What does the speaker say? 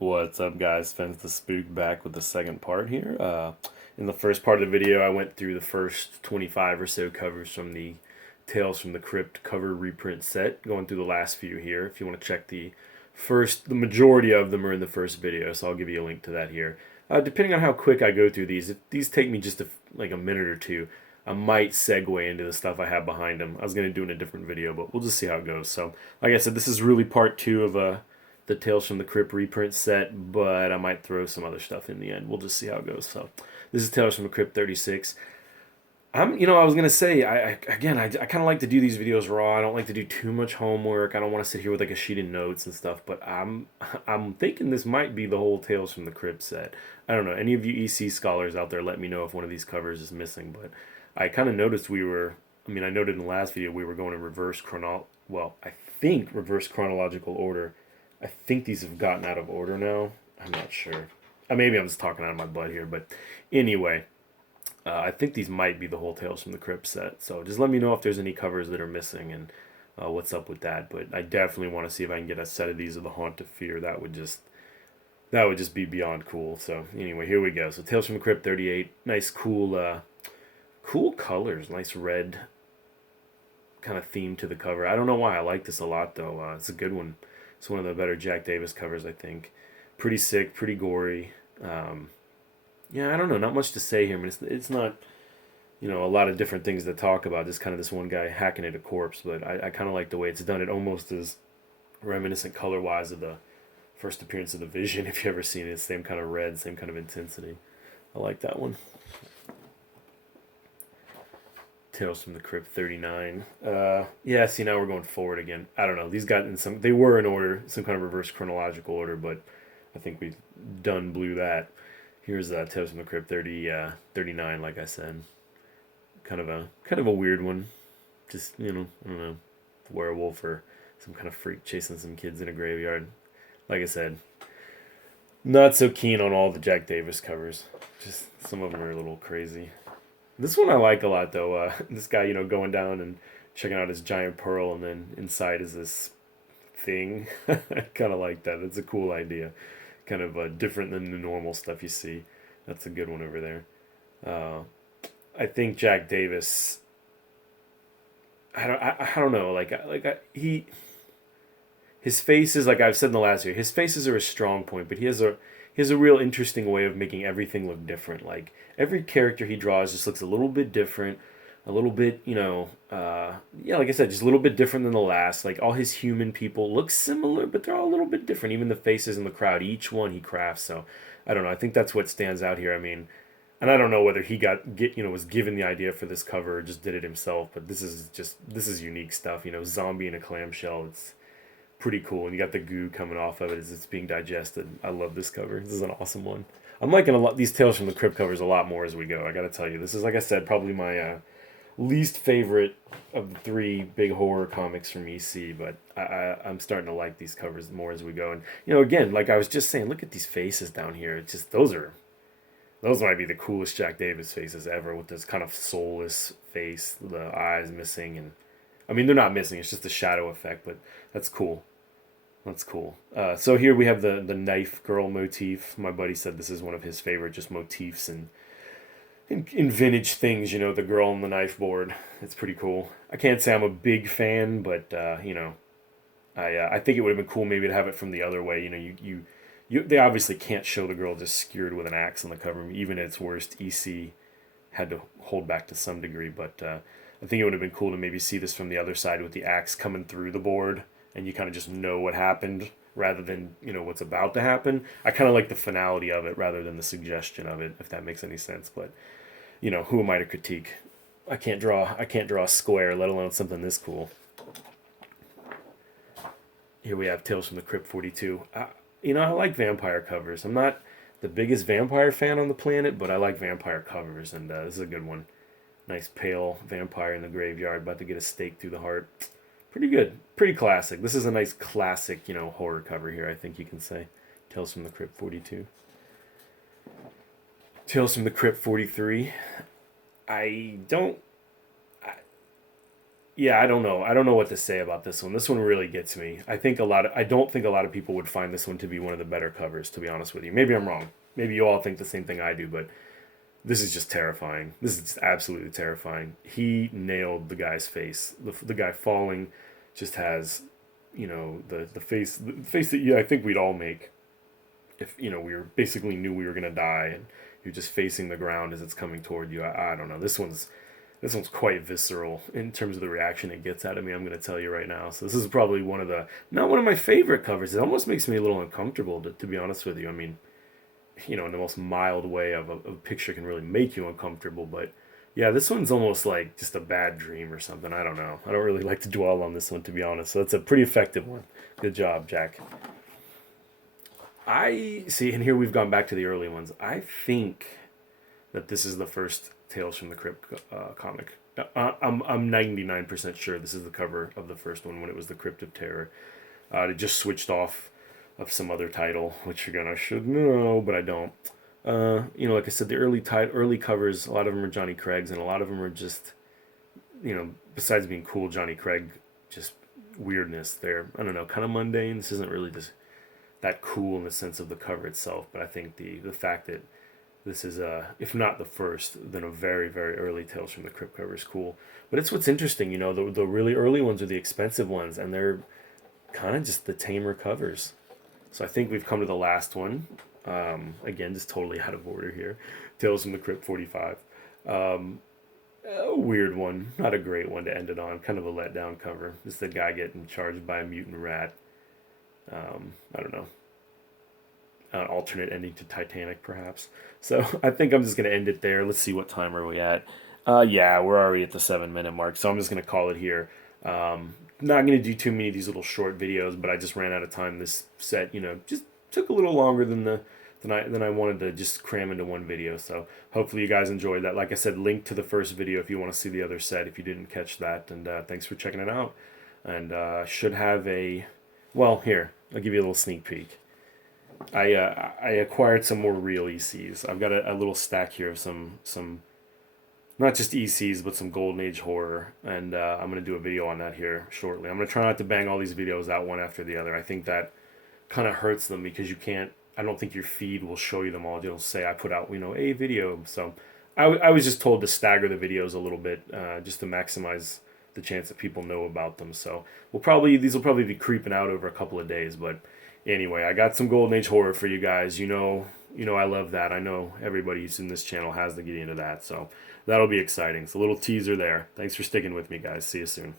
What's up, guys? Fence the Spook back with the second part here. In the first part of the video, I went through the first 25 or so covers from the Tales from the Crypt cover reprint set, going through the last few here. If you want to check the majority of them are in the first video, so I'll give you a link to that here. Depending on how quick I go through these, if these take me just like a minute or two, I might segue into the stuff I have behind them. I was going to do it in a different video, but we'll just see how it goes. So, like I said, this is really part two of the Tales from the Crypt reprint set, but I might throw some other stuff in the end. We'll just see how it goes. So, this is Tales from the Crypt 36. I was gonna say, I kind of like to do these videos raw. I don't like to do too much homework. I don't want to sit here with like a sheet of notes and stuff. But I'm thinking this might be the whole Tales from the Crypt set. I don't know. Any of you EC scholars out there, let me know if one of these covers is missing. But I kind of noticed we were. I mean, I noted in the last video we were going in reverse Well, I think reverse chronological order. I think these have gotten out of order now. I'm not sure. Maybe I'm just talking out of my butt here, but anyway, I think these might be the whole Tales from the Crypt set. So just let me know if there's any covers that are missing and what's up with that. But I definitely want to see if I can get a set of these of the Haunt of Fear. That would just be beyond cool. So anyway, here we go. So Tales from the Crypt 38. Nice, cool colors. Nice red kind of theme to the cover. I don't know why I like this a lot though. It's a good one. It's one of the better Jack Davis covers, I think. Pretty sick, pretty gory. Yeah, I don't know, not much to say here. I mean, it's not, a lot of different things to talk about. Just kind of this one guy hacking at a corpse, but I kind of like the way it's done. It almost is reminiscent color-wise of the first appearance of the Vision, if you ever seen it. Same kind of red, same kind of intensity. I like that one. Tales from the Crypt 39. Yeah, see, now we're going forward again. I don't know. These got in some. They were in order, some kind of reverse chronological order, but I think we've done blew that. Here's Tales from the Crypt 39. Like I said, kind of a weird one. Just I don't know, werewolf or some kind of freak chasing some kids in a graveyard. Like I said, not so keen on all the Jack Davis covers. Just some of them are a little crazy. This one I like a lot though. This guy, going down and checking out his giant pearl, and then inside is this thing. I kind of like that. It's a cool idea. Kind of different than the normal stuff you see. That's a good one over there. Uh, I think Jack Davis. I don't know. His faces, like I've said in the last year, his faces are a strong point, but he has a real interesting way of making everything look different. Like every character he draws just looks a little bit different, a little bit, yeah, like I said, just a little bit different than the last. Like all his human people look similar, but they're all a little bit different. Even the faces in the crowd, each one he crafts. So I don't know. I think that's what stands out here. I mean, and I don't know whether was given the idea for this cover or just did it himself. But this is unique stuff. Zombie in a clamshell. It's pretty cool. And you got the goo coming off of it as it's being digested. I love this cover. This is an awesome one. I'm liking a lot these Tales from the Crypt covers a lot more as we go. I got to tell you, this is like I said, probably my least favorite of the three big horror comics from EC. But I'm starting to like these covers more as we go. And again, like I was just saying, look at these faces down here. It's just those might be the coolest Jack Davis faces ever, with this kind of soulless face, the eyes missing, and I mean they're not missing. It's just a shadow effect, but that's cool. That's cool. So here we have the knife girl motif. My buddy said this is one of his favorite just motifs in vintage things. The girl on the knife board. It's pretty cool. I can't say I'm a big fan, but I think it would have been cool maybe to have it from the other way. They obviously can't show the girl just skewered with an axe on the cover. Even at its worst, EC had to hold back to some degree. But I think it would have been cool to maybe see this from the other side with the axe coming through the board, and you kind of just know what happened rather than what's about to happen. I kind of like the finality of it rather than the suggestion of it, if that makes any sense. But who am I to critique? I can't draw a square, let alone something this cool. Here we have Tales from the Crypt 42. I like vampire covers. I'm not the biggest vampire fan on the planet, but I like vampire covers, and this is a good one. Nice pale vampire in the graveyard, about to get a stake through the heart. Pretty good. Pretty classic. This is a nice classic, horror cover here, I think you can say. Tales from the Crypt 42. Tales from the Crypt 43. I don't yeah, I don't know. I don't know what to say about this one. This one really gets me. I don't think a lot of people would find this one to be one of the better covers, to be honest with you. Maybe I'm wrong. Maybe you all think the same thing I do, but this is just terrifying. This is just absolutely terrifying. He nailed the guy's face. The guy falling just has, the face that, yeah, I think we'd all make if, we were basically knew we were going to die, and you're just facing the ground as it's coming toward you. I don't know. This one's quite visceral in terms of the reaction it gets out of me. I'm going to tell you right now. So this is probably not one of my favorite covers. It almost makes me a little uncomfortable, to be honest with you. I mean, in the most mild way of a picture can really make you uncomfortable. But yeah, this one's almost like just a bad dream or something. I don't know. I don't really like to dwell on this one, to be honest. So it's a pretty effective one. Good job, Jack. I see, and here we've gone back to the early ones. I think that this is the first Tales from the Crypt comic. I'm 99% sure this is the cover of the first one when it was the Crypt of Terror. It just switched off of some other title, which again I should know, but I don't. Like I said, the early covers, a lot of them are Johnny Craig's, and a lot of them are just, besides being cool, Johnny Craig, just weirdness. They're, I don't know, kind of mundane. This isn't really just that cool in the sense of the cover itself, but I think the fact that this is if not the first, then a very very early Tales from the Crypt cover is cool. But it's what's interesting, the really early ones are the expensive ones, and they're kind of just the tamer covers. So I think we've come to the last one. Again, just totally out of order here. Tales from the Crypt 45. A weird one, not a great one to end it on. Kind of a letdown cover. Just the guy getting charged by a mutant rat. I don't know. An alternate ending to Titanic, perhaps. So I think I'm just going to end it there. Let's see, what time are we at? Yeah, we're already at the 7-minute mark, so I'm just going to call it here. Not going to do too many of these little short videos, but I just ran out of time. This set, just took a little longer than I wanted to just cram into one video. So hopefully you guys enjoyed that. Like I said, link to the first video if you want to see the other set if you didn't catch that. And thanks for checking it out. And should have here, I'll give you a little sneak peek. I acquired some more real ECs. I've got a little stack here of some not just ECs, but some Golden Age horror, and I'm going to do a video on that here shortly. I'm going to try not to bang all these videos out one after the other. I think that kind of hurts them because I don't think your feed will show you them all. It'll say I put out, a video. So I was just told to stagger the videos a little bit just to maximize the chance that people know about them. So these will probably be creeping out over a couple of days, but anyway, I got some Golden Age horror for you guys. I love that. I know everybody who's in this channel has to get into that, so that'll be exciting. It's a little teaser there. Thanks for sticking with me, guys. See you soon.